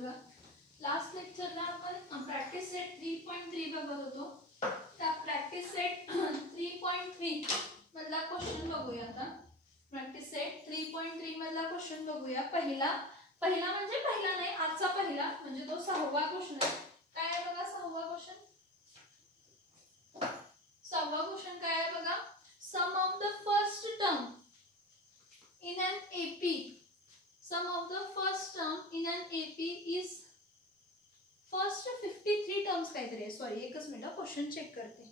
बघा. लास्ट लेक्चरला आपण practice set 3.3 बघत होतो. त्या प्रॅक्टिस सेट 3.3 मधला क्वेश्चन बघूया आता. प्रॅक्टिस सेट 3.3 मधला क्वेश्चन बघूया. पहिला म्हणजे पहिला नाही, आजचा पहिला म्हणजे तो 6वा क्वेश्चन आहे. काय आहे बघा 6वा क्वेश्चन. 6वा क्वेश्चन काय आहे बघा. Sum of the first term in an AP, sum of the first term in an AP is first 53 terms काहीतरी आहे. सॉरी एकच मिनिट, क्वेश्चन चेक करते.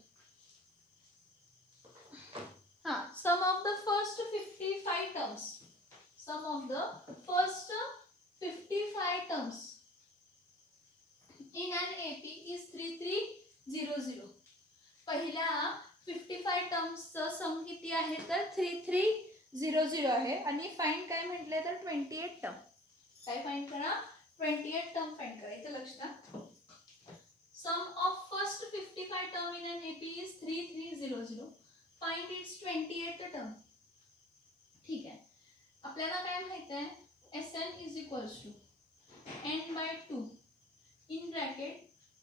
हाँ, sum of the first 55 terms, sum of the first 55 terms in an AP is 3300. पहिल्या 55 टर्म्सचं सम किती आहे तर 3300 आहे. आणि फाइंड काय म्हटलंय तर 28 टर्म. काय फाइंड करा, 28 टर्म फाइंड करा. इथे लक्ष द्या. Sum of first 55 term in an AP is 3300. Find its 28 term. ठीक आहे. आपल्याला काय माहित आहे, Sn is equals to n/2 in bracket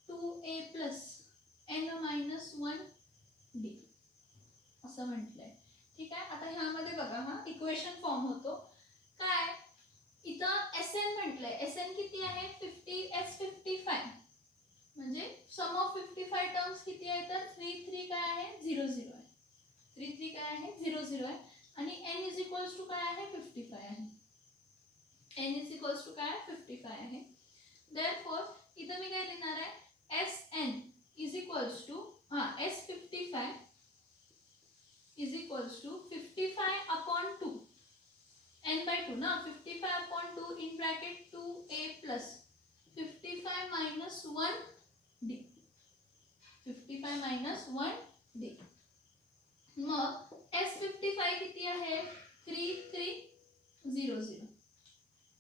2a plus n-1d असं म्हटलंय. ठीक आहे. आता ह्यामध्ये बघा, हा इक्वेशन फॉर्म होतो. काय इथं Sn म्हटलंय. Sn किती आहे 55 म्हणजे सम ऑफ 55 टर्म्स किती आहे तर 33 काय आहे 00 आहे. 33 काय आहे 00 आहे. आणि n इज इक्वल्स टू काय आहे 55 आहे. n इज इक्वल्स टू काय 55 आहे. देयरफॉर इथं मी काय लिहिणार आहे Sn is equals to S55 is equals to 55/2 n/2 ना. 55/2 in bracket 2a plus 55 minus 1d. 55 minus 1d. मग S55 किती आहे 3300.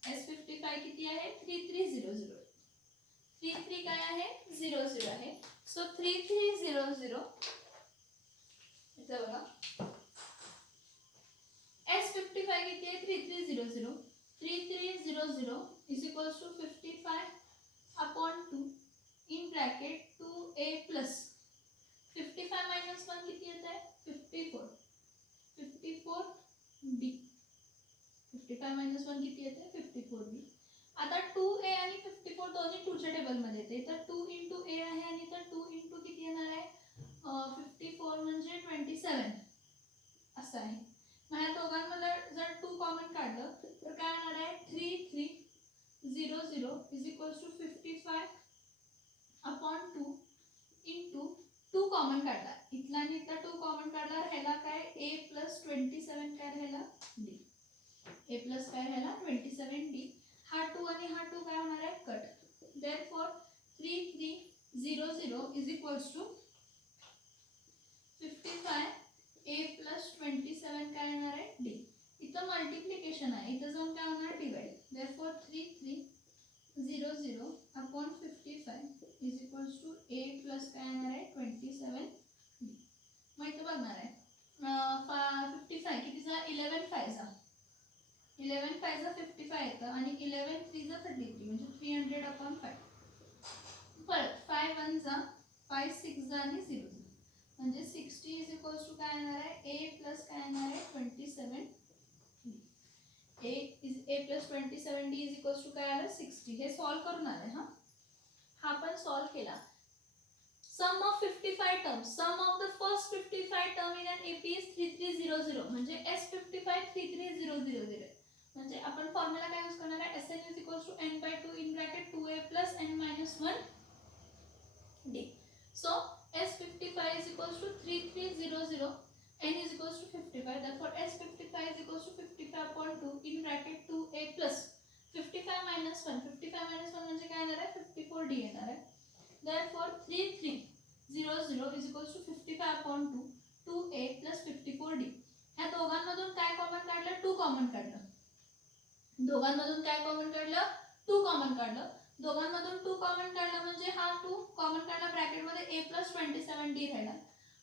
S55 किती आहे 3300. 33 काय आहे 00 आहे. सो 3300 इथं बघा S55 किती आहे 3300. 3300 is equals to 55/2 in bracket 2a plus 55 minus 1 किती येत आहे 54. 54d. 55 मायनस 1 किती येते 54d. आता 2a आणि 54 दोन्ही 2 च्या टेबल मध्ये येते. तर 2 × a आहे आणि तर 2 × किती येणार आहे 54 म्हणजे 27 असं आहे. मग ह्या दोघांमध्ये जर 2 कॉमन काढलं तर काय येणार आहे 3300 इज इक्वल्स टू 55/2 × 2 कॉमन काढला. इथला आणि इथला 2 कॉमन काढला. ह्याला काय a प्लस 27 काय राहिला d. a प्लस काय राहिला 27d. हा 2 आणि हा 2 काय होणार आहे cut. Therefore 3300 is equals to 55 a plus 27 काय येणार आहे d. इथं मल्टिप्लिकेशन आहे, इथं जाऊन काय होणार divide. Therefore 3300 upon 55 is equals to a plus काय येणार आहे 27d. मग इथं बघणार आहे 55 कितीचा 11 5 11 5 55 येतं आणि 11 3 33 म्हणजे 300/5. परत 5 1 5 6 आणि 0 म्हणजे 60 इज इक्वल्स टू काय येणार आहे a प्लस काय येणार आहे 27d. a plus 27d is equals to काय आलं 60. हे सॉल्व करून आले. हा पण सॉल्व केला. Sum of 55 terms, sum of the first 55 term in an AP is 3300 म्हणजे S55 3300 म्हणजे आपण फॉर्म्युला काय यूज करणार आहे Sn is equals to n/2 in bracket 2a plus n-1d. So S55 is equals to 3300 n is equals to 55. therefore S55 is equals to 55/2 in bracket 2a plus 55 minus 1. 55 minus 1 म्हणजे काय येणार आहे 54d येणार आहे. therefore 3300 is equals to 55/2 2a plus 54d. ह्या दोघांमधून काय common काढलं 2 common काढलं. दोघांमधून काय कॉमन काढलं 2 कॉमन काढलं. दोघांमधून 2 कॉमन काढलं म्हणजे हा 2 कॉमन काढला ब्रॅकेटमध्ये a प्लस 27d राहिला.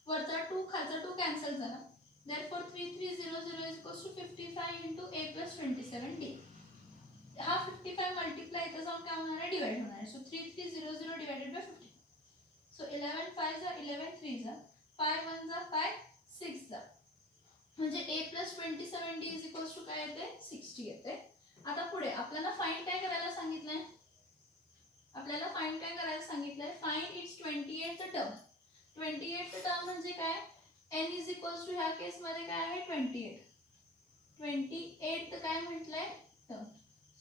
वरचा 2 खालचा 2 कॅन्सल झाला. therefore 3300 is equals to 55 × a plus 27d. हा 55 मल्टिप्लाय इथं जाऊन जाऊन काय होणार आहे डिवाइड होणार आहे. So 3300 divided by 50. सो 11 5 जा 11 3 जा 5 1 जा 5 6 जा म्हणजे a + 27d is equals to काय येते 60 येते. आता पुढे आपल्याला फाइंड काय करायला सांगितलंय, आपल्याला फाइंड काय करायला सांगितलंय, find its 28th term. 28th term म्हणजे काय, n इज इक्वल्स टू ह्या केस मध्ये काय आहे 28. 28th काय म्हटलंय term.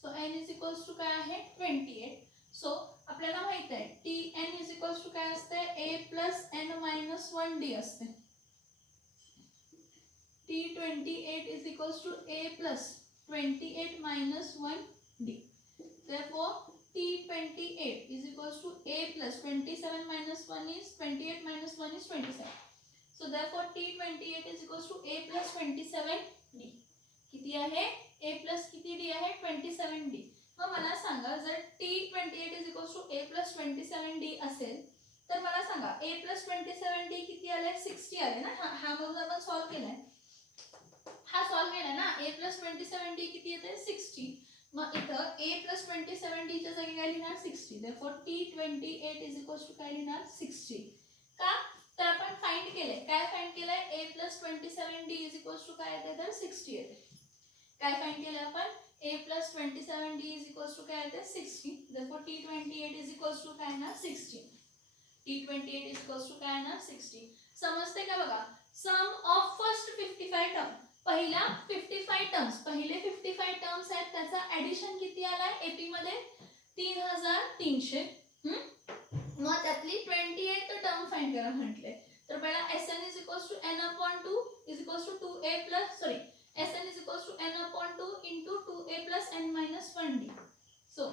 So n is equals to काय आहे 28. सो आपल्याला माहित आहे tn इज इक्वल्स टू काय असते a + n - 1d असते. t28 is equals to a plus 28 minus 1d. Therefore, t28 is equals to a plus 27 minus 1 is 28 minus 1 is 27. So therefore, t28 is equals to a plus 27d. किती आहे a plus किती d आहे 27d. मग मला सांगा जर t28 is equals to a plus 27d असेल तर मला सांगा a plus 27d किती आले 60 आले ना. हा मग आपण सॉल्व केलाय, हा सॉल्व केला ना. a + 27d किती येते 60. मग इथं a + 27d च्या जागी काय लिहिणार 60. therefore t28 is equals to काय लिहिणार 60. का तर आपण फाइंड केले, काय फाइंड केलंय a + 27d is equals to काय येते तर 60 येते. काय फाइंड केलं आपण a + 27d is equals to काय येते 60. therefore t28 is equals to काय येणार 60. t28 इज इक्वल्स टू काय येणार 60. समजते का बघा. सम ऑफ फर्स्ट 55 टर्म, पहिला 55 टर्म्स, पहिले 55 टर्म्स आहेत त्याचा ऍडिशन किती आलाय एपी मध्ये 3300. मग त्यातली 28th टर्म फाइंड करा म्हटले तर पहिला Sn is equals to n/2 is equals to 2a plus sorry Sn is equals to n/2 into 2a plus n minus 1d. So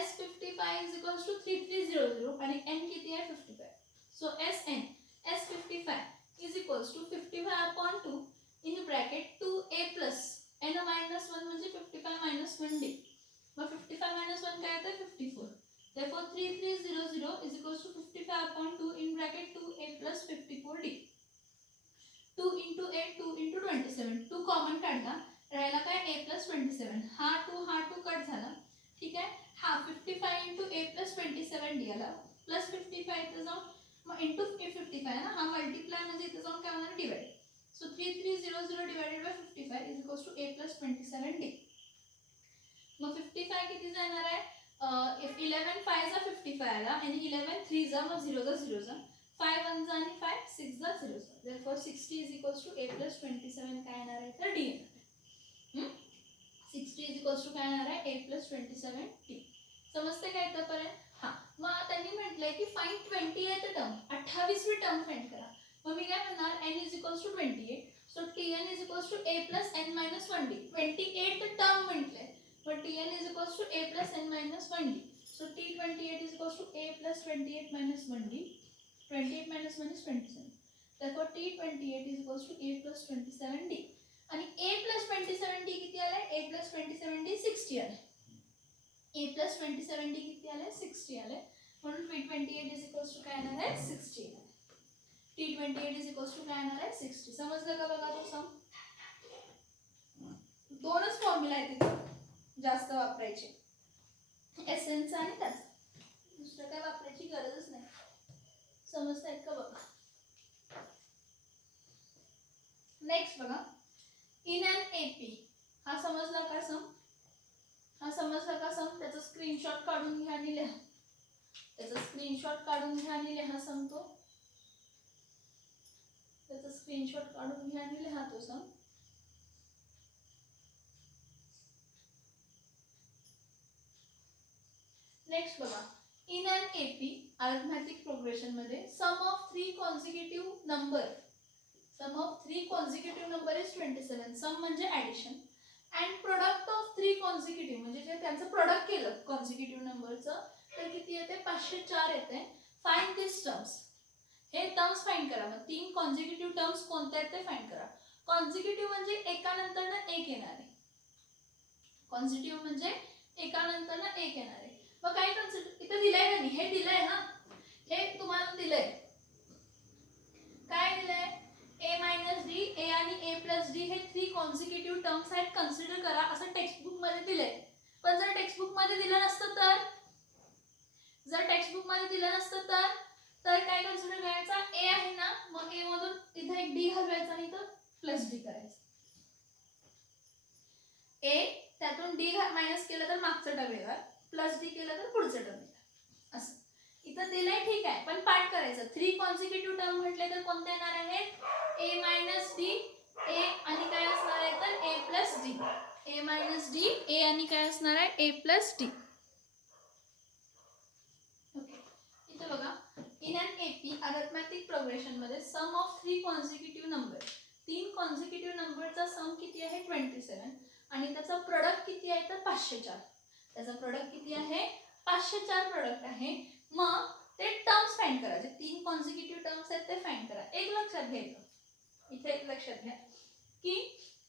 S55 is equals to 3300 आणि n किती आहे 55. So Sn S55 is equals to 55/2 in bracket 2a plus n minus 1 म्हणजे 55 minus 1d. मग 55 minus 1 काय येते 54. therefore 3300 is equals to 55/2 in bracket 2a plus 54d. 2 into 8 2 into 27 2 common काढला राहिला काय a plus 27. हा 2 कट झाला ठीक आहे. हा 55 into a plus 27d आला प्लस 55 इथे जाऊन मग इंटू 55 ना, हा मल्टिप्लाय म्हणजे इथे जाऊन काय होणार divide. So 3300 divided by 55 is equals to a plus 27d. मग 55 किती जाणार आहे 11 5 जा 55 आला आणि 11 3 जा मग 0 जा 0 जा 5 1 जा आणि 5 6 जा 0 जा. therefore 60 is equals to a plus 27 काय येणार आहे तर d येणार आहे. 60 is equals to काय येणार आहे a plus 27d. समजते का इथपर्यंत. हा मग त्यांनी म्हटलंय की फाइंड 28th टर्म 28वी टर्म फाइंड करा. मग मी काय म्हणणार n is equals to 28. so tn is equals to a plus n minus 1d. 28th term म्हटले but tn is equals to a plus n minus 1d. so t28 is equals to a plus 28 minus 1d. 28 minus 1 is 27. therefore t28 is equals to a plus 27d. आणि a plus 27d किती आलाय a plus 27d 60 आलाय. a plus 27d किती आलाय 60 आलाय म्हणून t28 is equals to काय येणार आहे 60 आलाय. t28 is equals to काय येणार आहे 60. समजलं का बघा तो सम. दोनच फॉर्म्युला आहेत तिथे जास्त वापरायचे Sn चा आणि त्याचा, दुसरं काय वापरायची गरजच नाही. समजताय का बघा. नेक्स्ट बघा इन एन एपी. हा समजला का सम, हा समजला का सम. त्याचा स्क्रीनशॉट काढून घ्या आणि लिहा. त्याचा स्क्रीनशॉट काढून घ्या आणि लिहा सम तो. त्याचा स्क्रीनशॉट काढून घ्या आणि लिहा तो सम. नेक्स्ट बघा in an AP arithmetic progression मध्ये sum of 3 consecutive number, sum of 3 consecutive number is 27. Sum म्हणजे addition and product of 3 consecutive म्हणजे जे त्यांचं प्रोडक्ट केलं कॉन्सिक्युटिव्ह नंबरचं तर किती येते 504 येते. फाइंड दिस टर्म्स. हे टर्म्स फाइंड करा. मग 3 कॉन्सिक्युटिव्ह टर्म्स कोणते आहेत ते फाइंड करा. कॉन्सिक्युटिव्ह म्हणजे एकानंतर एक येणार आहे. कॉन्सिक्युटिव्ह म्हणजे एकानंतर एक येणार आहे. मग काय कॉन्सेप्ट इथे दिलंय का नाही, हे दिलंय. हा हे तुम्हाला दिलंय. काय दिलंय a minus d, a आणि a plus d हे 3 कॉन्सिक्युटिव्ह टर्म्स आहेत कन्सिडर करा असं टेक्स्ट बुक मध्ये दिलंय. पण जर टेक्स्ट बुक मध्ये दिलं नसतं तर जर टेक्स्टबुक मध्ये दिलं नसतं तर काय कन्सिडर करायचा, ए आहे ना, मग ए मधून इथे एक डी घालवायचा आणि इथं प्लस डी करायचं. ए त्यातून डी मायनस केलं तर मागचं टर्म येणार, प्लस डी केलं तर पुढचं टर्म येणार. असं इथं दिलंय ठीक आहे, पण पार्ट करायचं. 3 कॉन्सिक्युटिव्ह टर्म म्हटले तर कोणते येणार आहेत, ए मायनस डी, ए आणि काय असणार आहे तर ए प्लस डी. ए मायनस डी, ए आणि काय असणार आहे ए प्लस डी. ओके, इथे बघा, in an AP arithmetic progression मध्ये sum of 3 consecutive number, 3 consecutive नंबरचा सम किती आहे 27 आणि त्याचा प्रोडक्ट किती आहे तर 504. त्याचा प्रोडक्ट किती आहे 504 प्रोडक्ट आहे. मग ते टर्म्स फाइंड करायचे, 3 कॉन्सिक्युटिव्ह टर्म्स आहेत ते फाइंड करा. एक लक्षात घ्यायचं, इथे एक लक्षात घ्या की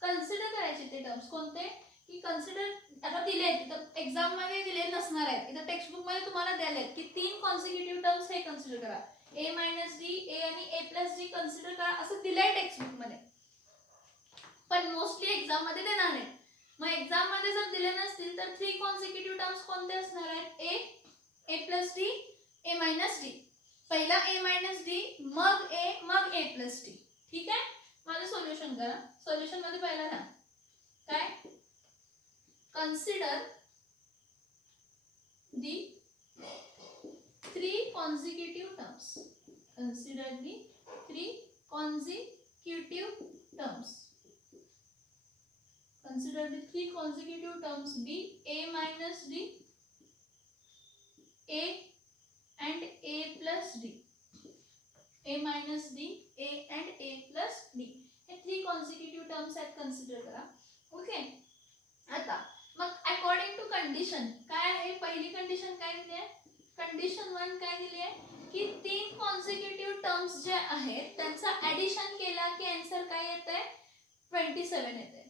कन्सिडर करायचे ते टर्म्स कोणते, की कन्सिडर आता दिले आहेत, इथं एक्झाम मध्ये दिले नसणार आहेत, इथं टेक्स्टबुक मध्ये तुम्हाला द्यायला आहेत की 3 कॉन्सिक्युटिव्ह टर्म्स हे कन्सिडर करा, ए मायनस डी, ए आणि ए प्लस डी कन्सिडर करा असं दिलंय टेक्स्टबुक मध्ये, पण मोस्टली एक्झाम मध्ये देणार नाही. मग एक्झाम मध्ये जर दिले नसतील तर 3 कॉन्सिक्युटिव्ह टर्म्स कोणते असणार आहेत, ए प्लस डी, ए मायनस डी. पहिला ए मायनस डी, मग ए प्लस डी. ठीक आहे, माझं सोल्युशन करा. सोल्युशन मध्ये पहिला ना काय, consider the 3 consecutive terms. Consider the 3 consecutive terms. Consider the 3 consecutive terms be a minus d, a and a plus d. a minus d, a and a plus d. हे 3 consecutive terms आहेत, consider करा. Okay, आता मग according to condition काय आहे, पहिली condition काय दिली आहे, कंडिशन 1 काय दिली आहे की 3 कॉन्सिक्युटिव्ह टर्म्स जे आहेत त्यांचा ऍडिशन केला की आन्सर काय येतंय 27 येते.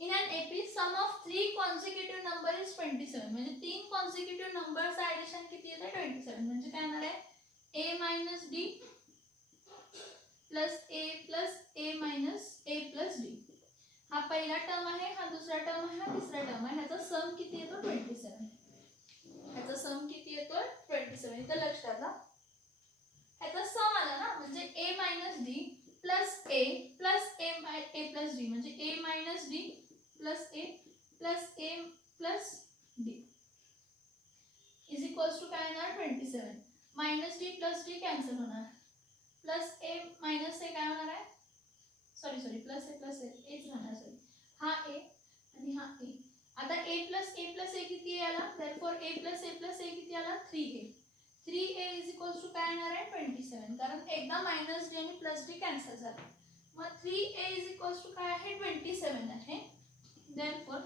In an AP sum of 3 consecutive number is 27, म्हणजे 3 कॉन्सिक्युटिव्ह नंबरचा ऍडिशन किती येतं 27, म्हणजे काय येणार आहे ए minus d plus a minus A plus D. हा पहिला टर्म आहे, हा दुसरा टर्म आहे, हा तिसरा टर्म आहे, ह्याचा सम किती येतो 27. ह्याचा सम किती येतो 27. इथं लक्षात ना, ह्याचा सम आला ना, म्हणजे a minus d plus a plus a plus d, म्हणजे a minus d plus a plus d is equals to काय येणार 27. Minus d plus d cancel होणार, प्लस ए मायनस ए काय होणार आहे, सॉरी प्लस ए एच राहणार. Sorry, हा ए आणि हा ए. आता ए प्लस ए किती आला, देयरफॉर ए प्लस ए किती आला 3a. 3a is equals to काय येणार आहे 27, कारण एकदा मायनस डी आणि प्लस डी कॅन्सल झालं. मग 3a इज इक्वल्स टू काय आहे 27 आहे. Therefore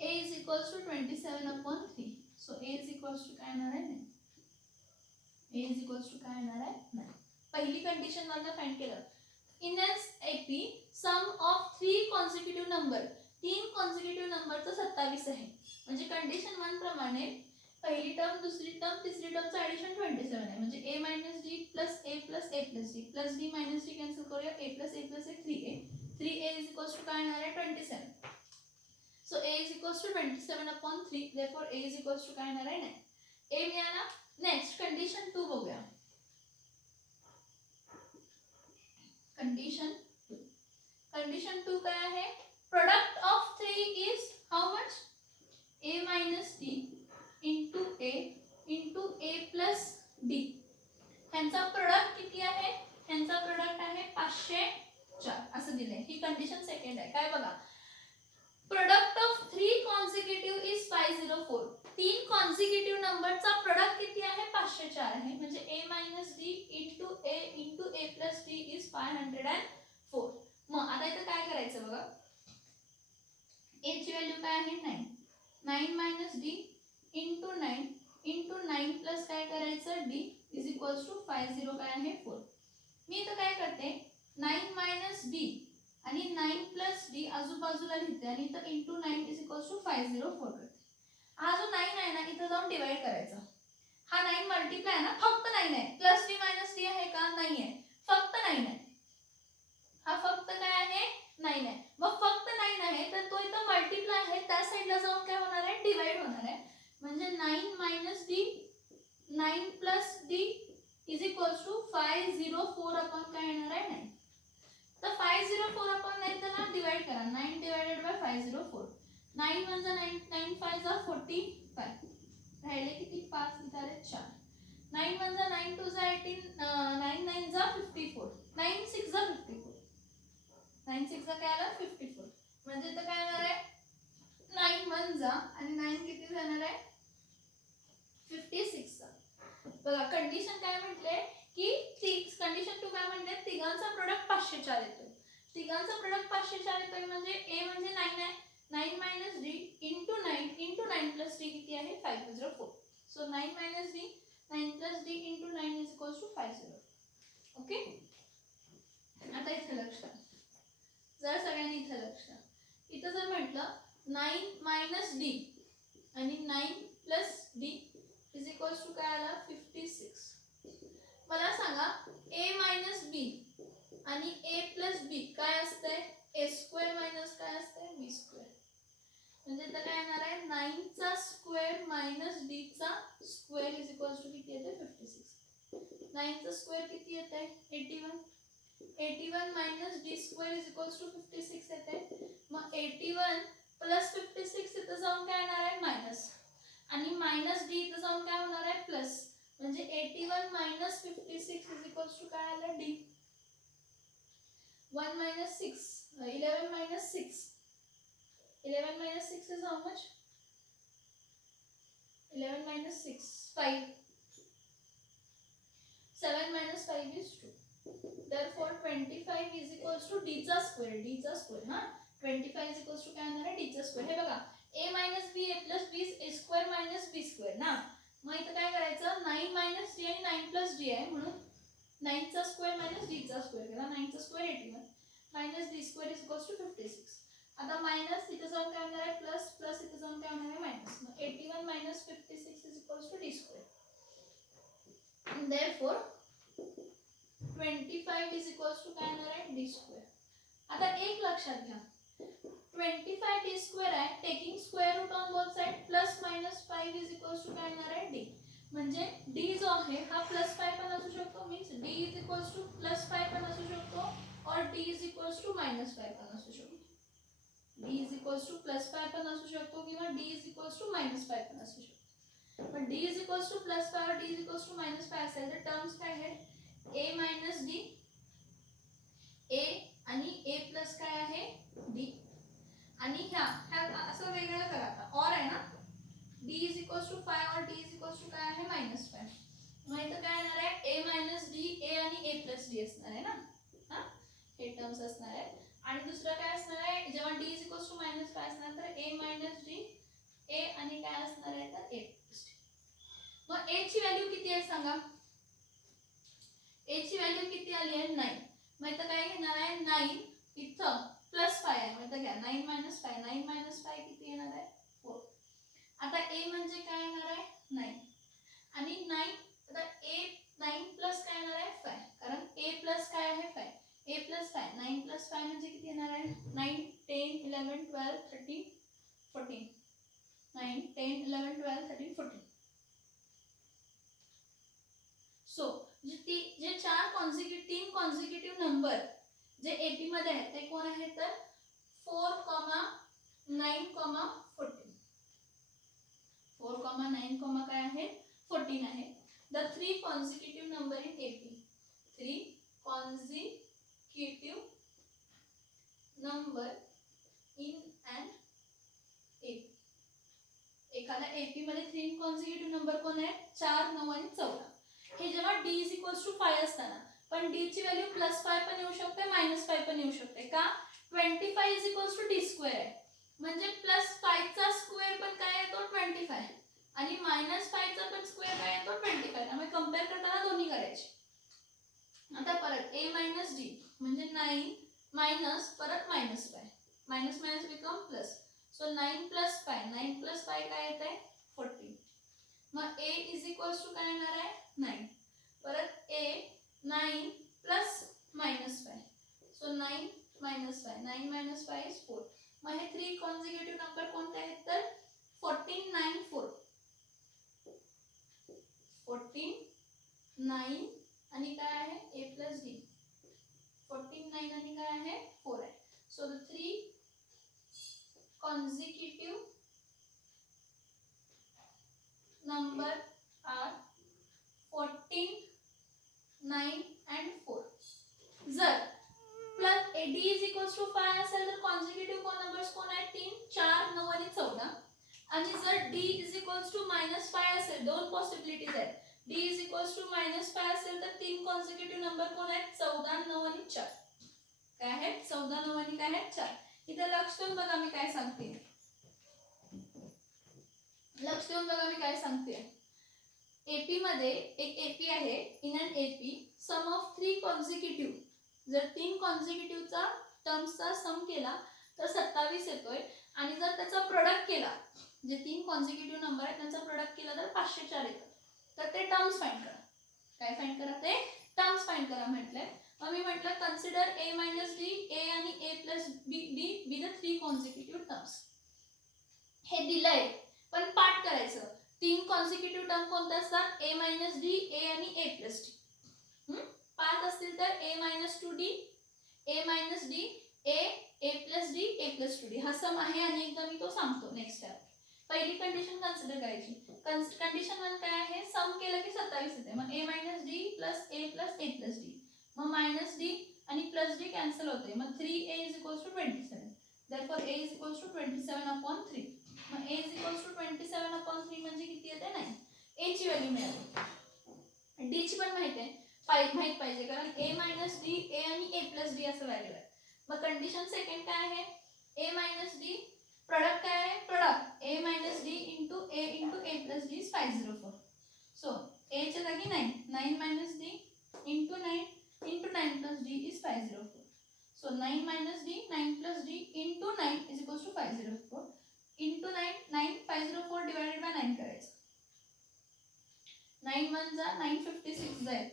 a is equals to 27/3. So a is equals to काय येणार आहे, a इज इक्वल्स टू काय येणार आहे 9. पहिली कंडिशन वरनं फाइंड केलं. In an AP sum of 3 consecutive number, 3 consecutive नंबरचं 27 आहे, म्हणजे कंडिशन 1 प्रमाणे पहिली टर्म, दुसरी टर्म, तिसरी टर्मचं ऍडिशन 27 आहे, म्हणजे a minus d plus a plus d plus d minus d cancel करूया, a plus a 3a is equals to काय येणार आहे 27. So a is equals to 27/3. Therefore a is equals to काय येणार आहे 9. a मिळाला. नेक्स्ट कंडिशन 2 बघूया. Condition 2 काय आहे, product of 3 is how much, a minus D into A plus D. ह्यांचा प्रोडक्ट किती आहे, ह्यांचा प्रोडक्ट आहे 504 असं दिलंय. ही कंडिशन सेकंड आहे. काय बघा, product of 3 consecutive is 504. 3 consecutive नंबरचा प्रोडक्ट किती आहे 504 आहे, म्हणजे a minus D into A plus d is 504. मग आता इथं काय करायचं बघा, a ची व्हॅल्यू काय आहे 9 मायनस डी इंटू 9 प्लस काय करायचं डी इज इक्वल्स टू 50 काय आहे 4. मी इथं काय करते 9 मायनस डी आणि 9 प्लस डी आजूबाजूला लिहिते आणि इथं इंटू 9 इज इक्वल्स टू 504 करते. हा जो 9 आहे ना इथं जाऊन डिवाइड करायचा. हा 9 मल्टिप्लाय ना, फक्त 9 आहे, प्लस डी मायनस डी आहे का नाही आहे, फक्त 9 आहे. हा फक्त काय आहे 9 आहे. मग फक्त 9 आहे तर तो इथं मल्टिप्लाय आहे, त्या साईडला जाऊन काय होणार आहे डिवाइड होणार आहे, म्हणजे 9 मायनस डी 9 1 जा 9, 9 5 जा 45, राहिले किती 5, इथे आले 4. 9 1 जा 9 2 जा 18, 9 9 जा 54, 9 6 जा 54, 9 6 जा काय आलं 54. म्हणजे इथं काय येणार आहे 9 1 जा आणि 9 किती जाणार आहे 56 चा. बघा कंडिशन काय म्हटले की कंडिशन 2 काय म्हटले तिघांचा प्रोडक्ट 504 येतोय. तिघांचा प्रोडक्ट 504 येतोय म्हणजे a म्हणजे 9 आहे, 9 minus d into 9 plus d किती आहे 504. So 9 minus d 9 plus d into 9 is equals to 50. Okay. आता इथे लक्ष द्या, जर सगळ्यांनी इथे लक्ष द्या. इथं जर म्हटलं 9 मायनस d आणि 9 plus d is equals to काय आला 56. मला सांगा a मायनस b आणि a प्लस b काय असतंय a स्क्वेअर मायनस काय असतंय b स्क्वेअर. म्हणजे इथं काय येणार आहे 9 चा स्क्वेअर मायनस d चा स्क्वेअर इज इक्वल्स टू किती येते 56. 9 चा स्क्वेअर किती येते 81, 81 minus d square is equals to 56 येते. मग 81 प्लस 56 इथं जाऊन काय येणार आहे मायनस, आणि मायनस d इथं जाऊन काय होणार आहे प्लस. म्हणजे 81 मायनस 56 इज इक्वल्स टू काय आलं d. 1 minus 6, 11 minus 6, 11 minus 6 is how much? 11 minus 6, 5. 7 minus 5 is 2. Therefore 25 is equals to d चा square, d चा square हा 25 is equals to काय होणार आहे d चा square. हे बघा a minus b a plus b is a square minus b square ना. मग इथं काय करायचं 9 minus d आणि 9 plus d आहे म्हणून 9 चा square minus d चा square केला. 9 चा square 81 minus d square is equals to 56. आता मायनस इथे जाऊन काय होणार आहे प्लस, प्लस इथे जाऊन काय होणार आहे मायनस. मग 81 minus 56 is equals to d square. And therefore 25 is equals to काय होणार आहे d square. आता एक लक्षात घ्या 25 d square आहे, taking square root on both side plus minus 5 is equals to काय होणार आहे d. म्हणजे d जो आहे हा प्लस 5 पण असू शकतो, means d is equals to plus 5 पण असू शकतो और d is equals to minus 5 पण असू शकतो. d is equals to plus 5 पण असू शकतो किंवा d is equals to minus 5 पण असू शकतो. पण d is equals to plus 5 और d is equals to minus 5 असेल तर टर्म्स काय आहेत a minus d, a आणि a plus काय आहे d. आणि ह्या असं वेगळं करा आता और आहे ना d is equals to 5 और d is equals to काय आहे minus 5. मग इथं काय येणार आहे a minus d, a आणि a plus d असणार आहे ना. हा हे टर्म्स असणार आहे. आणि दुसरं काय असणार आहे जेव्हा d is equals to minus 5 असणार तर a minus d, a आणि काय असणार आहे तर a plus d. मग a ची व्हॅल्यू किती आहे सांगा. a ची व्हॅल्यू किती आली आहे 9. मग इथं काय घेणार आहे 9 इथं प्लस 5 आहे. मग इथं घ्या 9 minus 5, 9 minus 5 किती येणार आहे 4. आता a म्हणजे काय येणार आहे 9 आणि 9 आता a 9 प्लस काय येणार आहे 5 कारण a प्लस काय आहे 5, a प्लस 5, 9 प्लस 5 म्हणजे किती येणार आहे 9 10 11 12 13 14, 9 10 11 12 13 14. सो जे तीन कॉन्सिक्युटिव्ह नंबर जे एपी मध्ये आहेत ते कोण आहेत तर 4, 9, 14. 4, 9, काय आहे 14 आहे. The 3 consecutive number in AP, 3 consecutive number in and AP. एखाद्या एपी मध्ये 3 कॉन्सिक्युटिव्ह नंबर कोण आहेत 4, 9 आणि 14. हे जेव्हा d is equals to 5 असताना पण d ची व्हॅल्यू प्लस 5 पण येऊ शकते मायनस 5 पण येऊ शकते का 25 is equals to d square आहे म्हणजे प्लस 5 चा स्क्वेअर पण काय येतो 25 आणि मायनस 5 चा पण स्क्वेअर काय येतो 25. त्यामुळे कंपेअर करताना दोन्ही करायचे. आता परत a minus d म्हणजे 9 मायनस परत minus 5, minus minus become plus. So 9 plus 5, 9 plus 5 काय येते 14. मग a is equals to काय येणार आहे 9 परत a 9 plus minus 5. So 9 minus 5, 9 minus 5 is 4. मग हे 3 कॉन्सिक्युटिव्ह नंबर कोणते आहेत तर 14, 9, 4. 14, 9 आणि काय आहे a plus d. 14, 9 आणि काय आहे 4 आहे. So the 3 consecutive consecutive number are 14, 9 and 4. जर plus d is equals to 5 असेल तर कॉन्झिक्युटिव्ह कोण नंबर्स कोण आहेत 3, 4, 9 आणि 14. आणि जर डी इज इक्वल्स टू -5 असेल, दोन पॉसिबिलिटीज आहेत. डी इज इक्वल्स टू -5 असेल तर तीन कॉन्झिक्युटिव्ह नंबर कोण आहेत 14, 9 आणि 4. काय आहेत 14, 9 आणि काय आहेत 4. इथे लक्ष देऊन बघा मी काय सांगते. लक्ष देऊन बघा मी काय सांगते. एपी मध्ये एक एपी आहे. In an AP sum of 3 consecutive, जर 3 कॉन्झिक्युटिव्हचा टर्म्सचा सम केला तर 27 येतोय. आणि जर त्याचा प्रोडक्ट केला, जे 3 कॉन्झिक्युटिव्ह नंबर आहेत त्यांचा प्रोडक्ट केला तर 504 येतात. तर ते टर्म्स फाइंड करा. काय फाइंड करा, ते टर्म्स फाइंड करा म्हटलंय. मग मी म्हटलं कन्सिडर a - d, a आणि a plus d be the 3 consecutive terms. हे दिलंय पण पाठ करायचं. 3 कॉन्झिक्युटिव्ह टर्म कोणते असतात a - d, a आणि a plus d. 5 असतील तर a - 2d, a - d, a plus d, a plus 2d. हा सम आहे आणि एकदा मी तो सांगतो नेक्स्ट स्टेप. पहिली कंडिशन कन्सिडर करायची. कंडिशन 1 काय आहे, सम केलं की 27 येते. मग a - d plus a plus d. मग -d आणि प्लस d कॅन्सल होते. मग 3a is equals to 27. therefore a is equals to 27/3. मग a is equals to 27/3 म्हणजे किती येते 9. a ची व्हॅल्यू मिळाली. d ची पण माहिती आहे, माहित पाहिजे कारण a - d, a आणि a plus d असं व्हॅल्यू आहे. मग कंडिशन सेकंड काय आहे, a - d प्रोडक्ट काय आहे, product a - d into a plus d is 504. So a च्या जागी 9, 9 - d into 9 into 9 plus d is 504. So 9 - d, 9 plus d into 9 is equals to 504. Into 9, 9 504 divided by 9 करायचं. 9 1 जा 956 जाईल.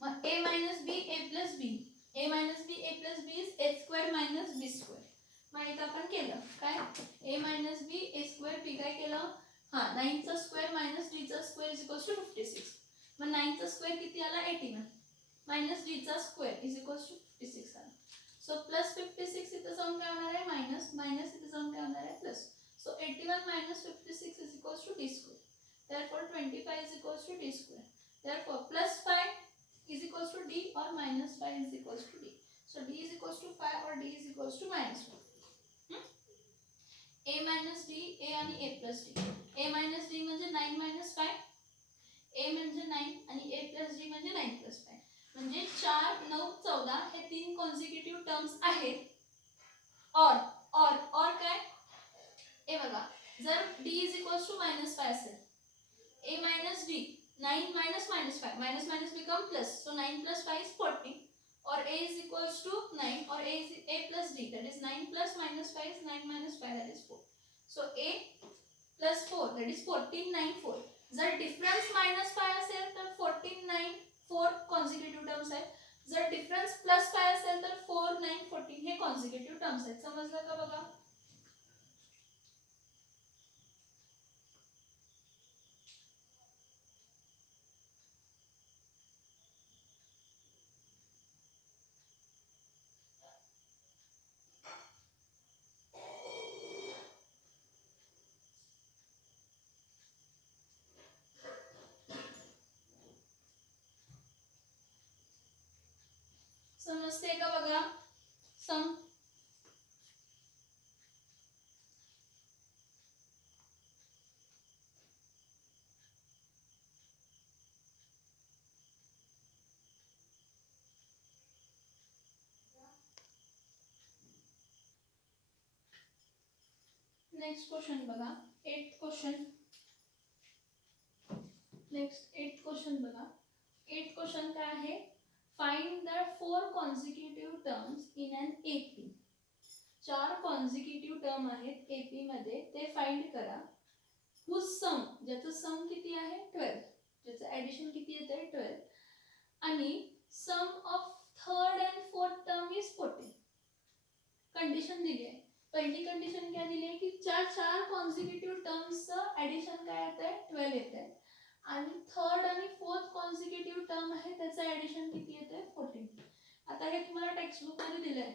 मग a minus b a plus b, a minus b a plus b is a square minus b square. मग इथं आपण केलं काय, a minus b a square b काय केलं, हा 9 चा स्क्वेअर minus d चा स्क्वेअर is equals to 56. मग 9 चा स्क्वेअर किती आला 81 minus d चा स्क्वेअर is equals to 56 आला. सो प्लस 56 इथं जाऊन काय होणार आहे मायनस, मायनस इथं जाऊन काय होणार आहे plus. So 81 minus 56 is equals to d square. Therefore 25 is equals to d square. Therefore plus 5 is equals to d or minus 5 is equals to d. So d is equals to 5 or d is equals to minus 5. a minus d, a आणि a plus d. a minus d म्हणजे 9 minus 5, a म्हणजे 9 आणि a plus d म्हणजे 9 plus 5. म्हणजे 4, 9, 14 हे 3 consecutive terms आहेत. और काय, हे बघा जर d is equals to minus 5 असेल, a minus d 9 minus minus 5, minus minus become plus, so 9 plus 5 is 14. or a is equals to 9 or a is a plus d, that is 9 plus minus 5 is 9 minus 5, that is 4. So a plus 4, that is 14 9 4. जर difference -5 असेल तर 14 9 4 consecutive terms आहेत. जर difference +5 असेल तर 4 9 14 हे consecutive terms आहेत. समजलं का बघा. समजते का बघा. सम नेक्स्ट क्वेश्चन बघा, 8th question. Next 8th question बघा. 8th क्वेश्चन काय आहे, find the 4 consecutive terms in an AP. 4 consecutive term आहेत एपी मध्ये, ते फाइंड करा. हुज सम, ज्याचं सम किती आहे 12, ज्याचं ऍडिशन किती येते 12, आणि sum of third and fourth term is 14. Condition दिली आहे. पहिली कंडिशन काय दिली आहे की 4 कॉन्झिक्युटिव्ह टर्म्सचं ऍडिशन काय येतंय 12 येतंय, आणि थर्ड आणि फोर्थ कॉन्झिक्युटिव्ह टर्म आहे त्याचं ऍडिशन किती येतंय 14. आता हे तुम्हाला टेक्स्ट बुक मध्ये दिलंय.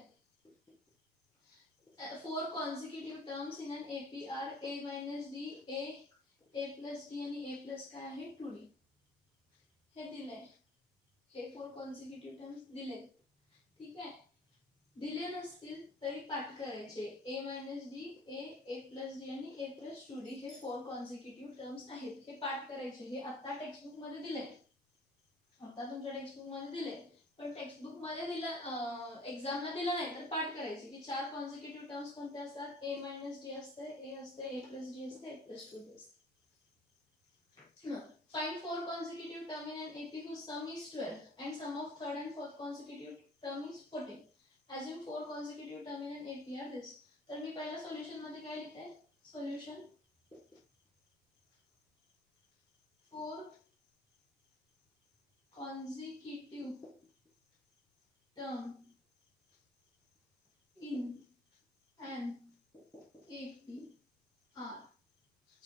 4 consecutive terms in an AP are a minus d, a plus d आणि a plus काय आहे 2d. हे दिलंय, हे 4 consecutive terms दिले. ठीक आहे, दिले नसतील तरी पाठ करायचे. a minus d, a plus d आणि a plus 2d हे 4 consecutive terms आहेत. हे पाठ करायचे. हे आता टेक्स्टबुक मध्ये दिले, आता तुमच्या टेक्स्टबुक मध्ये दिले, पण टेक्स्टबुक मध्ये दिलं, एक्झामला दिलं नाही तर पाठ करायचे की 4 कॉन्सिक्युटिव्ह टर्म्स कोणते असतात. a minus d असते, a असते, a plus d असते, a plus 2d असते. Find 4 consecutive term in an AP whose sum is 12 and sum of third and fourth consecutive term is 14. Assume 4 consecutive term in an AP are this. तर मी पहिला solution मध्ये काय लिहिते, solution 4 consecutive term in an AP are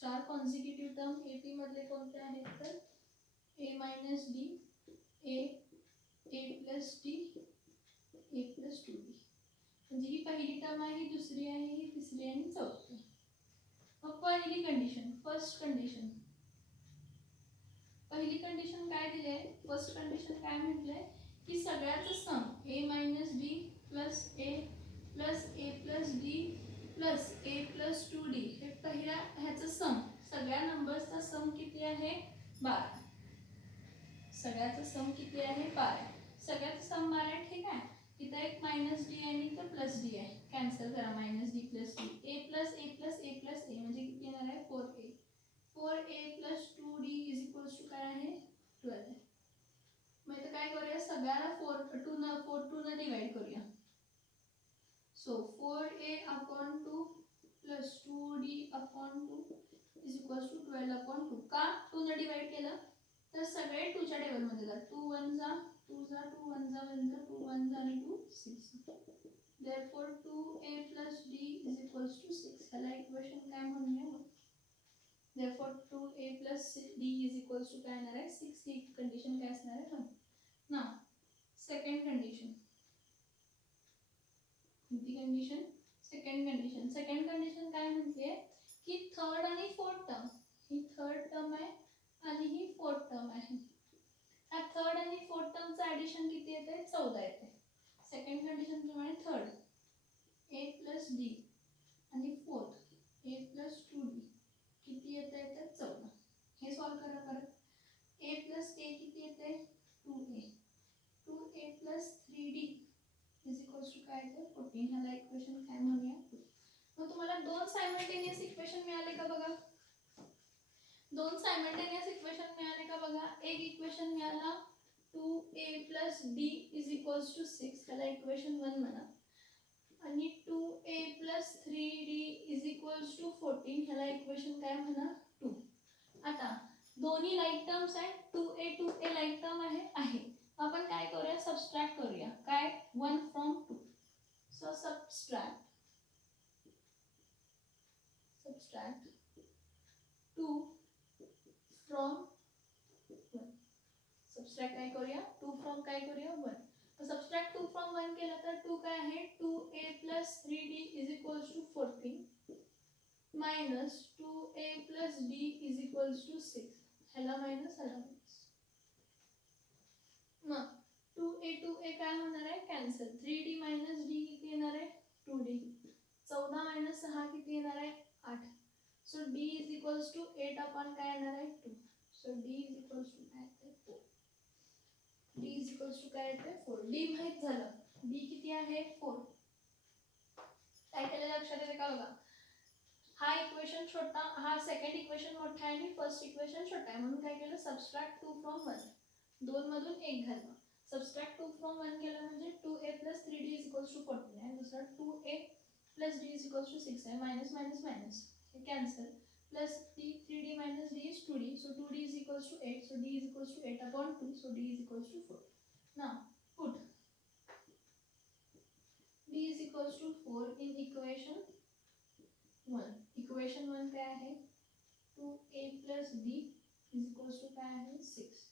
4 consecutive term AP मधले कोणते आहेत तर a minus d, a plus d, a plus 2d. म्हणजे ही पहिली टर्म आहे, ही दुसरी आहे, ही तिसरी आणि चौथी. मग पहिली कंडिशन, फर्स्ट कंडिशन, पहिली कंडिशन काय दिले, फर्स्ट कंडिशन काय म्हटलंय की सगळ्याचं सम a minus d plus a plus d plus a plus 2d हे पहिल्या ह्याचं सम, सगळ्या नंबर्सचा सम किती आहे 12. सगळ्याचं सम किती आहे 12. सगळ्याचं सम 12. ठीक आहे, इथं एक मायनस डी आणि इथं प्लस डी आहे, कॅन्सल करा minus d plus D. a plus a plus a plus a म्हणजे किती येणार आहे 4a. 4a plus 2d is equals to काय आहे 12. मग इथं काय करूया, सगळ्याला 4 न डिवाइड करूया. So 4a upon 2 plus 2d upon 2 is equals to 12 upon 2. का 2 ने डिवाइड केलं तर सगळे 2 च्या टेबल मध्ये जातात. 2 1 जा 2 जा 2 1 जा 1 जा 2 1 जा आणि 2 6. Therefore 2a plus d is equals to 6. ह्याला इक्वेशन काय म्हणूया. Therefore 2a plus d is equals to काय येणार आहे 6. ही कंडिशन काय असणार आहे 1. Now second condition. Condition second condition, second condition काय म्हणते की थर्ड आणि फोर्थ टर्म, ही थर्ड टर्म आहे आणि ही फोर्थ टर्म आहे. हा थर्ड आणि फोर्थ टर्मचं ऍडिशन किती येते 14 येते. सेकंड कंडिशन प्रमाणे थर्ड a प्लस डी आणि फोर्थ a प्लस 2d किती येते तर 14. हे सॉल्व करा परत. a प्लस a किती येते 2a, 2a plus 3d is equals to काय तर 14. ह्याला इक्वेशन काय म्हणूया. मग तुम्हाला दोन सायमल्टेनियस इक्वेशन मिळाले का बघा, दोन सायमल्टेनियस इक्वेशन मिळाले का बघा. एक इक्वेशन मिळाला 2a plus d is equals to 6, ह्याला इक्वेशन 1 म्हणा. आणि 2a plus 3d is equals to 14, ह्याला इक्वेशन काय म्हणा 2. आता दोन्ही लाईक टर्म्स आहेत, 2a लाईक टर्म आहे. आपण काय करूया सबट्रॅक्ट करूया. काय 1 from 2. So subtract 2 from 1. Subtract काय करूया 2 from काय करूया 1. तर सबट्रॅक्ट 2 from 1 केलं तर 2 काय आहे 2a plus 3d is equals to 14 minus 2a plus d is equals to 6. ह्याला मायनस ह्याला मायनस. मग 2a काय होणार आहे कॅन्सल. 3d मायनस d किती येणार आहे 2d. 14 मायनस 6 किती येणार आहे 8. So d is equals to 8 upon काय येणार आहे 2. So d is equals to काय येते 4. d इज इक्वल्स टू काय येते 4. d माहित झालं, d किती आहे 4. काय केलं लक्षात येते का बघा. हा इक्वेशन छोटा, हा सेकंड इक्वेशन मोठा आहे आणि फर्स्ट इक्वेशन छोटा आहे, म्हणून काय केलं सबट्रॅक्ट 2 from 1. 2 मधून 1 घालवा. सबट्रॅक्ट 2 from 1 केलं म्हणजे 2a plus 3d is equals to 14 आहे. दुसरा 2a plus d is equals to 6 आहे. मायनस मायनस मायनस हे cancel. Plus 3d minus d is 2d. So 2d is equals to 8. So d is equals to 8 upon 2. So d is equals to 4. Now put d is equals to 4 in equation 1. Equation 1 काय आहे 2a plus d is equals to काय आहे 6.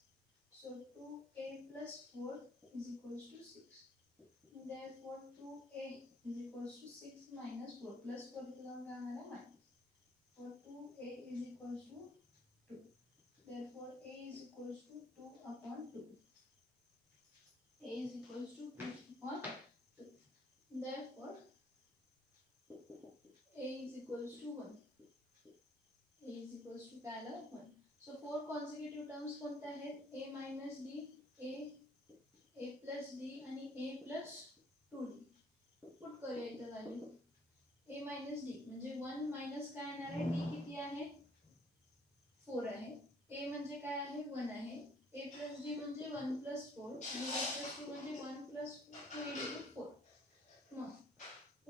So 2a plus 4 is equals to 6. Therefore 2a is equals to 6 minus 4 plus 4 इथे जाऊन काय होणार आहे minus. For 2a is equals to 2. Therefore a is equals to 2 upon 2. A is equals to 2 upon 2. Therefore a is equals to 1. A is equals to काय आलं 1. So 4 consecutive terms कोणते आहेत? A minus d, a plus d आणि a plus 2d. Put करूया इथे value. a minus d म्हणजे 1 minus काय येणार आहे? d किती आहे? 4 आहे. a म्हणजे काय आहे? 1 आहे. a plus d म्हणजे 1 plus 4 आणि a plus 2 म्हणजे 1 plus 2 into 4. मग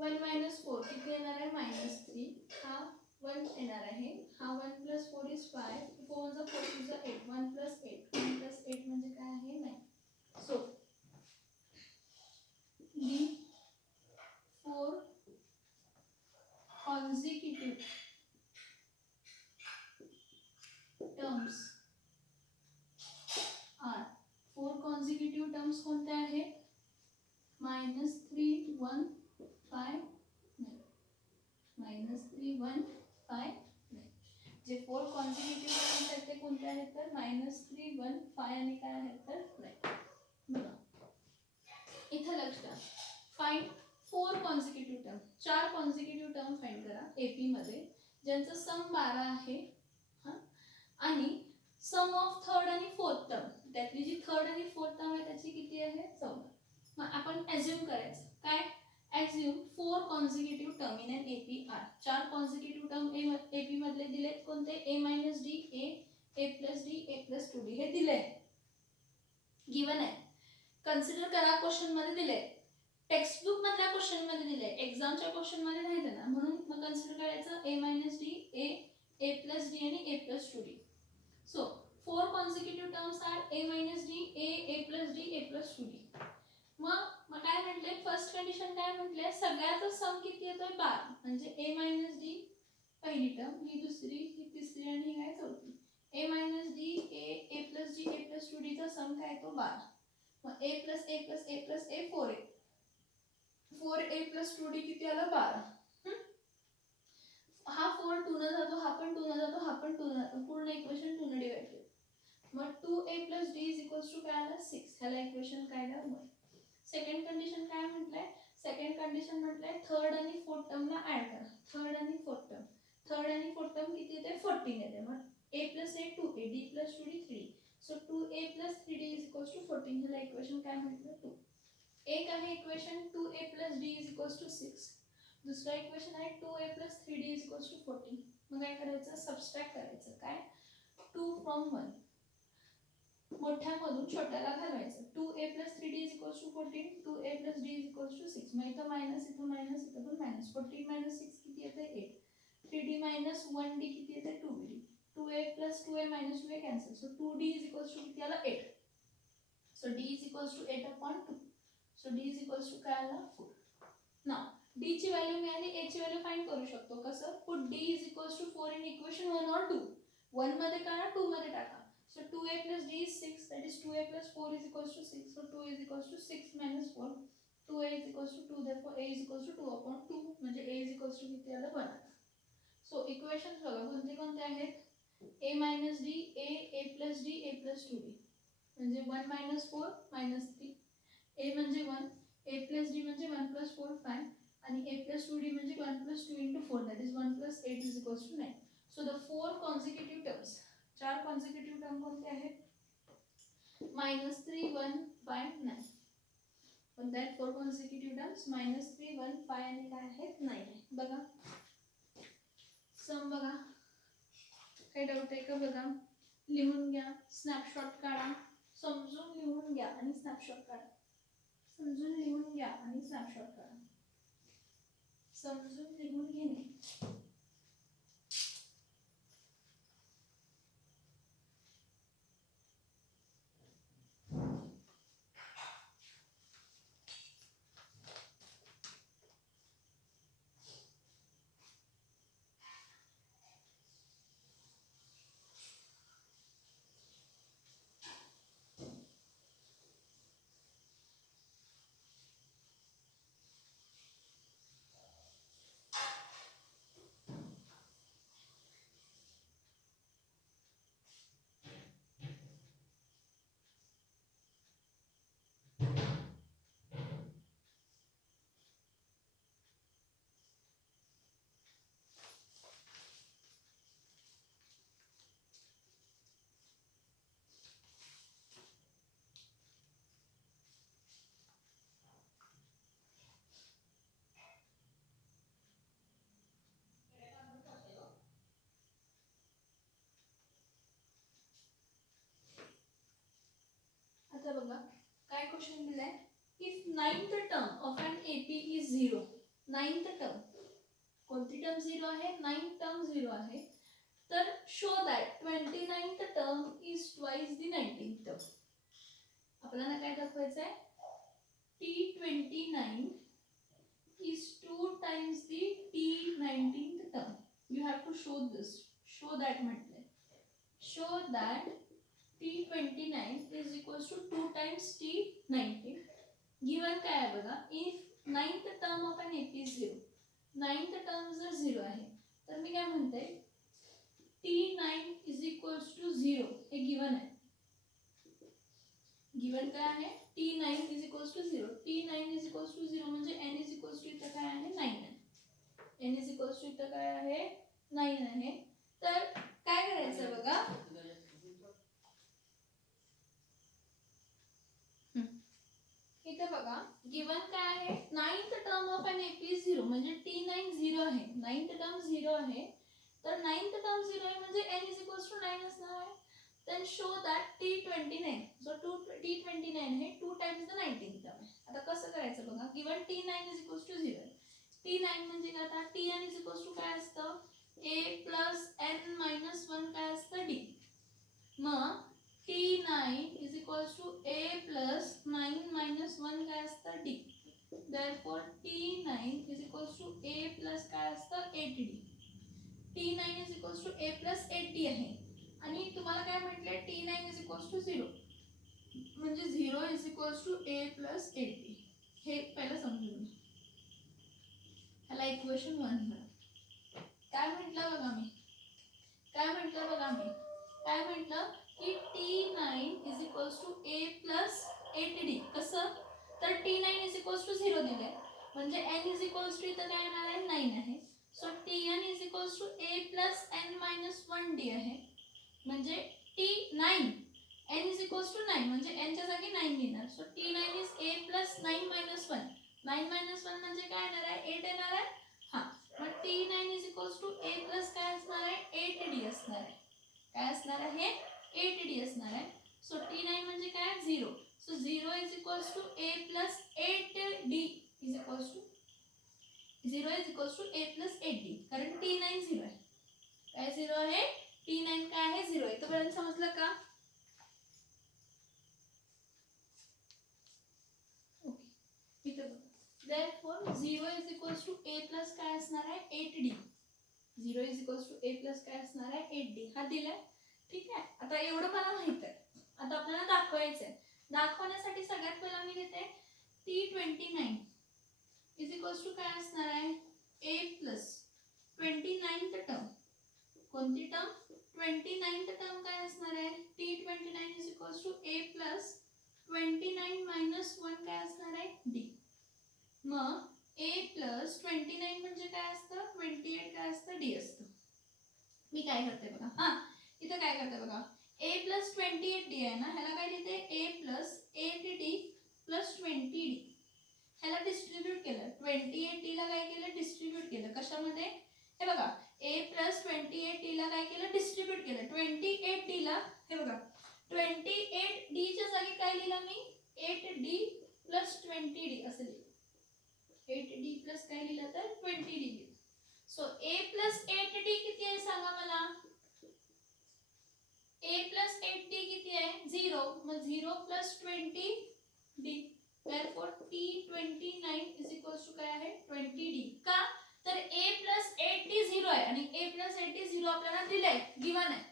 1 minus 4 किती येणार आहे? minus 3. हा 1 येणार आहे. हा 1 plus 4 is 5. 4 चा 4 is 8. 1 plus 8. 1 plus 8 म्हणजे काय आहे? 9. So the 4 consecutive terms are 4 consecutive terms कोणते आहेत? -3 1 5 9. -3 1 5 9. जे 4 consecutive terms आहेत ते कोणते आहेत तर -3 1 5 आणि काय आहेत तर 9. बघा इथे लक्ष द्या. Find 4 consecutive term. 4 consecutive term find करा AP मध्ये ज्यांचं सम 12 आहे. हां आणि सम ऑफ थर्ड आणि फोर्थ टर्म त्यातली जी थर्ड आणि फोर्थ टर्म आहे त्याची किती आहे? 14. मग आपण अज्यूम करायचं काय? Assume 4 consecutive term in an AP are 4 consecutive term AP मधले दिलेत कोणते? a minus d, a plus d, a plus 2d हे दिले आहे. गिवन आहे. कन्सिडर करा क्वेश्चन मध्ये दिले. टेक्स्ट बुक मधल्या क्वेश्चन मध्ये दिले. एक्झामच्या क्वेश्चन मध्ये नाही देणार म्हणून मग कन्सिडर करायचं a minus d, a plus d आणि a plus 2d. So 4 consecutive terms are a minus d, a plus d, a plus 2d. मग काय म्हटले? फर्स्ट कंडिशन काय म्हटले? सगळ्याचा सम किती येतोय? 12. म्हणजे a minus d पहिली टर्म, ही दुसरी, ही तिसरी आणि ही काय चौथी. a minus d, a plus d, a plus 2d चा सम काय येतो? 12. मग a plus a plus a plus a 4a. 4a plus 2d किती आलं? 12. हा 4 2 ने जातो, हा पण 2 ने जातो, हा पण 2 ने जातो. पूर्ण इक्वेशन 2 ने डिवाइड केलं. मग 2a plus d is equals to काय आलं? 6. ह्याला इक्वेशन काय आलं? 1. सेकंड कंडिशन काय म्हटलंय? सेकंड कंडिशन म्हटलंय थर्ड आणि फोर्थ टर्मला ऍड करा. थर्ड आणि फोर्थ टर्म. थर्ड आणि फोर्थ टर्म किती येते? 14 येते. मग a plus a 2a, d plus 2d 3. So 2a plus 3d is equals to 14. ह्याला इक्वेशन काय म्हटलं? 2. एक आहे equation 2a plus d is equals to 6. दुसरा इक्वेशन आहे 2a plus 3d is equals to 14. मग काय करायचं? सबस्ट्रॅक्ट करायचं. काय? 2 from 1. मोठ्यामधून छोट्याला घालवायचं. 2a plus 3d is equals to 14. 2a plus d is equals to 6. मग इथं मायनस, इथं मायनस, इथं पण मायनस. 14 minus 6 किती येते? 8. 3d minus 1d किती येते? 2d. 2a plus 2a minus 2a cancel. So 2d is equals to किती आला? 8. So d is equals to 8 upon 2. So d is equals to काय आला? 4. Now d ची व्हॅल्यू मिळाली, a ची व्हॅल्यू फाइंड करू शकतो. कसं? Put d is equals to 4 in equation 1 or 2. 1 मध्ये काढा, 2 मध्ये टाका. So 2a plus d is 6, that is 2a plus 4 is equals to 6. So 2 is equals to 6 minus 4. 2a is equals to 2, therefore a is equals to 2 upon 2. म्हणजे a is equals to किती आलं? 1 आलं. So equations बघा कोणते कोणते आहेत? a minus d, a plus d, a plus 2d. म्हणजे 1 minus 4 minus 3. a म्हणजे 1, a plus d म्हणजे 1 plus 4 5 आणि a plus 2d म्हणजे 1 plus 2 into 4, that is 1 plus 8 is equals to 9. So the 4 consecutive terms. 4 consecutive term कोणते आहेत? -3 1 5 9. पण that 4 consecutive terms -3 1 5 आणि काय आहेत? 9 आहे. बघा सम बघा. काही डाऊट आहे का? बघा लिहून घ्या, स्नॅपशॉट काढा. समजून लिहून घ्या आणि स्नॅपशॉट काढा. समजून लिहून घ्या आणि स्नॅपशॉट काढा. समजून लिहून घेणे. क्वेश्चन दिलाय, if ninth term of N AP is 0, ninth term, कोणती टर्म 0 आहे, नाइन्थ टर्म 0 आहे, तर show that 29th term is twice the 19th term. आपल्याला काय दाखवायचं आहे, T29 is 2 times the T19th term. You have to show this. Show that म्हटलंय. Show that T29 is equals to 2 times T19. Given काय आहे बघा, if ninth term of an AP is 0, ninth term जर 0 आहे, तर मी काय म्हणते, T9 is equals to 0 हे given आहे. गिवन काय आहे, T9 is equals to 0. T9 is equals to 0 म्हणजे n is equals to इथं काय आहे, 9 आहे. n is equals to इथं काय आहे, 9 आहे. तर काय करायचं बघा, इथं बघा गिवन काय आहे, ninth term of an AP 0 म्हणजे T9 0 आहे, नाइन्थ टर्म 0 आहे, तर नाइन्थ टर्म 0 आहे म्हणजे n is equals to 9 असणार आहे. Then show that T29, so T29 हे 2 times the 19th term आहे. आता कसं करायचं बघा, given T9 is equals to 0, T9 म्हणजे काय, आता Tn is equals to काय असतं, a plus n minus 1 काय असतं, d. मग T9 is equals to a plus 9 minus 1 काय असतं, d. Therefore T9 is equals to a plus काय असतं, 8d. T9 is equals to a plus 8d आहे. आणि तुम्हाला काय म्हटलंय, T9 is equals to 0 म्हणजे 0 is equals to a plus 8d. हे पहिलं समजून घ्या. ह्याला इक्वेशन 1 म्हणा. काय म्हटलं बघा मी, काय म्हटलं की T9 is equals to a plus 8d. कसं, तर T9 is equals to 0 दिलंय म्हणजे n is equals to इथं काय येणार आहे, 9 आहे. So Tn is equals to a plus n minus 1d आहे. म्हणजे T9 n is equals to 9 म्हणजे n च्या जागी 9 घेणार. So T9 is a plus 9 minus 1. 9 minus 1 म्हणजे काय येणार आहे, 8 येणार आहे. हा, मग T9 is equals to a plus काय असणार आहे, 8d असणार आहे. काय असणार आहे, 8d असणार आहे. सो T9 म्हणजे काय, 0. So 0 is equals to a plus 8d is equals to 0 is equals to a plus 8d, कारण T9 0 आहे. काय 0 आहे, T9 काय आहे, 0 आहे. इथपर्यंत समजलं का, ओके. इथं बघा, therefore 0 is equals to a plus काय असणार आहे, 8d. 0 is equals to a plus काय असणार आहे, 8d. हा दिलाय, ठीक आहे. आता एवढं मला माहित आहे, आता आपल्याला दाखवायचं आहे. दाखवण्यासाठी सगळ्यात पहिला मी घेते T29 is equals to काय असणार आहे, a plus 29th टर्म, कोणती टर्म, 29th टर्म काय असणार आहे, T29 is equals to a plus 29 minus 1 काय असणार आहे, d. मग a plus 29 म्हणजे काय असतं, 28 काय असतं, d असतं. मी काय करते बघा, हा इथं काय करते बघा, a plus 28d आहे ना, ह्याला काय लिहिते, a plus 8d plus 20d. ह्याला डिस्ट्रीब्यूट केलं, 28d ला काय केलं, डिस्ट्रीब्यूट केलं. कशामध्ये, हे बघा, a plus 28d ला काय केलं, डिस्ट्रीब्यूट केलं. 28d ला, हे बघा, 28d च्या जागी काय लिहिलं मी, 8d plus 20d असं लिहिलं. 8d plus काय लिहिलं, तर 20d लिहिलं. सो a plus 8d किती आहे सांगा मला, a plus 8d किती आहे, 0. मग 0 plus 20d. Therefore T29 is equals to काय आहे, 20d. का, तर a plus 8d 0 आहे आणि a plus 8d 0 आपल्याला दिलंय, गिवन आहे.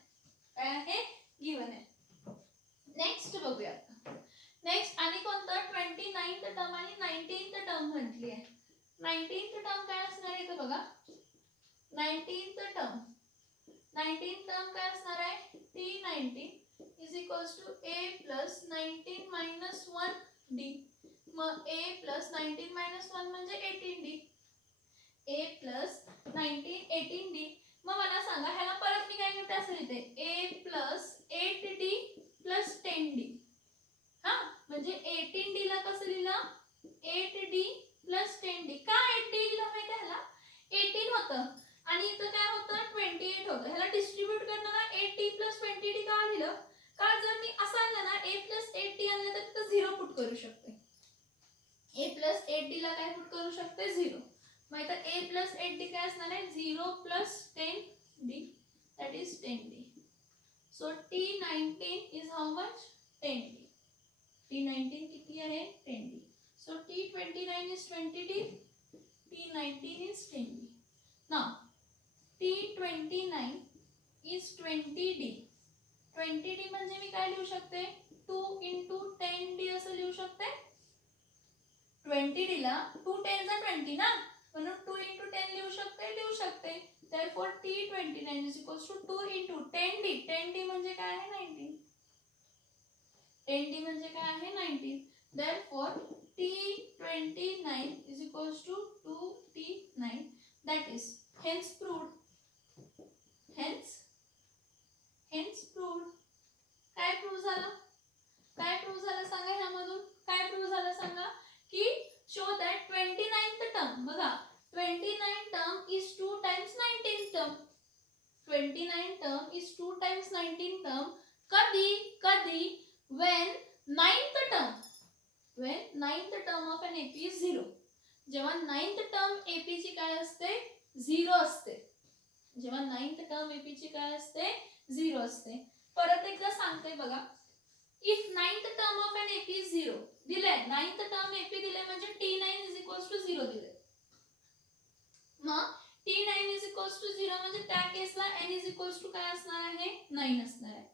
काय आहे, गिवन आहे. नेक्स्ट बघूया. नेक्स्ट आणि कोणतं, 29th टर्म आणि 19th टर्म म्हटली आहे. 19th टर्म काय असणार आहे इथं बघा, 19th टर्म काय असणार आहे, T19 is equals to a plus 19 minus 1d. मग a plus 19 minus 1 म्हणजे 18d. a plus 19 18d. मग मला सांगा, ह्याला परत मी काय करते, असं लिहिते, a plus 8d plus 10d. हा, म्हणजे 18d ला कसं लिहिलं, 8d plus 10d. का 8d लिहिलं माहिती आहे, ह्याला 18 होतं आणि इथं काय होतं, 28 होतं. ह्याला डिस्ट्रीब्यूट करताना 8d plus 20d का लिहिलं, का जर मी असं आणलं ना a प्लस 8d आणलं तर तिथं 0 पुट करू शकते. a प्लस 8d ला काय पुट करू शकते 0. मग इथं a प्लस 8d काय असणार आहे 0 plus 10d that is 10d. So T19 is how much 10d. T19 किती आहे 10d. So T29 is 20d. T19 is 10d. Now T29 is 20d. 20d म्हणजे मी काय लिहू शकते 2 into 10d असं लिहू शकते. 20d ला 2 10 चा 20 ना, म्हणून 2 into 10 लिहू शकते. Therefore T29 is equals to 2 into 10d. 10d म्हणजे काय आहे 19. 10d म्हणजे काय आहे 19. Therefore T29 is equals to 2t9. That is hence proved. Hence proved. काय प्रूव्ह झालं सांगा ह्यामधून. काय प्रूव्ह झालं सांगा की शो दॅट 29th टर्म बघा 29 term is 2 times 19 term. 29 term is 2 times 19 term. कधी when ninth term of an AP is 0. जेव्हा ninth term AP ची काय असते 0 असते. जेव्हा ninth term AP ची काय असते 0 असते. परत एकदा सांगते बघा. If ninth term of an AP is 0 दिले, ninth term AP दिले म्हणजे T9 is equals to 0 दिले. मग T9 is equals to 0 म्हणजे त्या Kesla n is equals to काय असणार आहे 9 असणार आहे.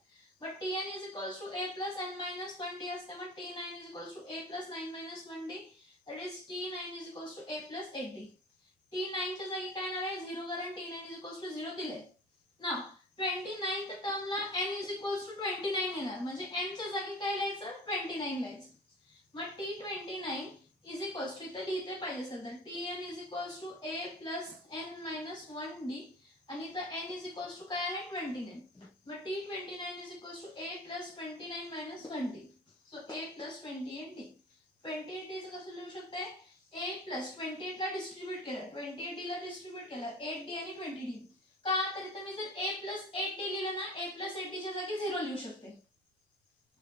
मग Tn is equals to a plus n minus 1d असते. मग T9 is equals to a plus 9 minus 1d. That is T9 is equals to a plus 8d. T9 च्या जागी काय येणार आहे 0 कारण T9 is equals to 0 दिले. Now 29th term ला n is equals to 29 येणार म्हणजे n च्या जागी काय लिहायचं 29 लिहायचं. मग T29 is equals to इथे लिहिते पाहिजे सध्या Tn is equals to a plus n minus 1d आणि इथं n is equals to काय आहे 29. मग T29 is equals to a plus 29 minus 1d. So a plus 28d. 28d चं कसं लिहू शकते a plus 28 ला डिस्ट्रीब्यूट केलं 28d ला डिस्ट्रीब्यूट केलं 8d आणि 20d. का तर इथं मी जर a plus 8d लिहिलं ना a plus 8d च्या जागी 0 लिहू शकते.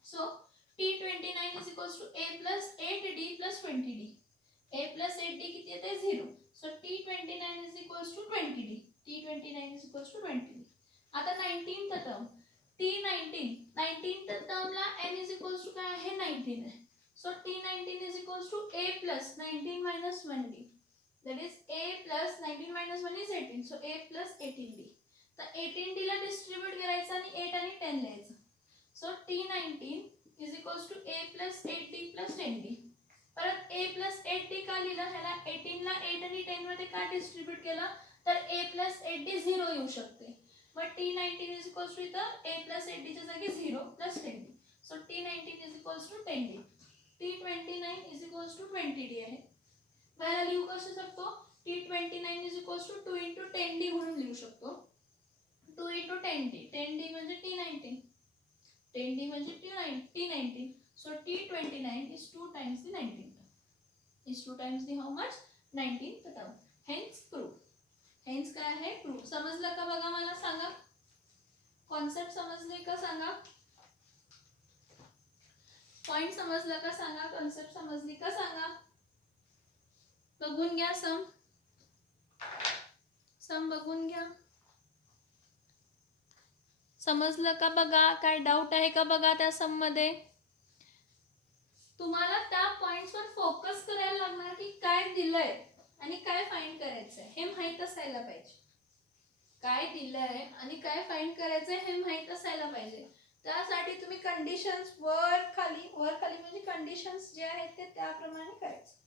So T29 is equals to a plus 8d plus 20d. a plus 8d किती येते 0. So T29 is equals to 20d. T29 is equals to 20d. आता 19th term T19th term ला n is equals to काय आहे 19 आहे. So T19 is equals to a plus 19 minus 1d. That is a plus 19 minus 1 is 18. So a plus 18d. तर 18d ला distribute करायचं आणि 8 आणि 10 लिहायचं. So T19 is equals to a plus 8d plus 10d. परत a plus 8d का लिहिलं ह्याला 18 ला 8 आणि 10 मध्ये का डिस्ट्रीब्यूट केलं तर a plus 8d 0 येऊ शकते. मग T19 is equals to इथं a plus 8d च्या जागी 0 plus 10d. So T19 is equals to 10d. T29 is equals to 20d आहे. व्हॅल्यू लिहू कसं शकतो T29 is equals to 2 into 10d म्हणून लिहू शकतो. 2 into 10d. 10d म्हणजे T19. 10d म्हणजे T19. So T29 is 2 times the 19th term. Is 2 times the how much 19th term. Hence proof. Hence काय आहे proof. समजलं का बघा मला सांगा. कॉन्सेप्ट समजले का सांगा. पॉइंट समजलं का सांगा. कॉन्सेप्ट समजली का सांगा. बघून घ्या सम बघून घ्या. समजलं का बघा. काय डाऊट आहे का बघा त्या सम मध्ये. तुम्हाला त्या पॉइंट्स वर फोकस करायला लागणार की काय दिलंय आणि काय फाइंड करायचंय हे माहित असायला पाहिजे. काय दिलंय आणि काय फाइंड करायचंय हे माहित असायला पाहिजे. त्यासाठी तुम्ही कंडिशन्स वर खाली म्हणजे कंडिशन्स जे आहेत ते त्याप्रमाणे करायचं.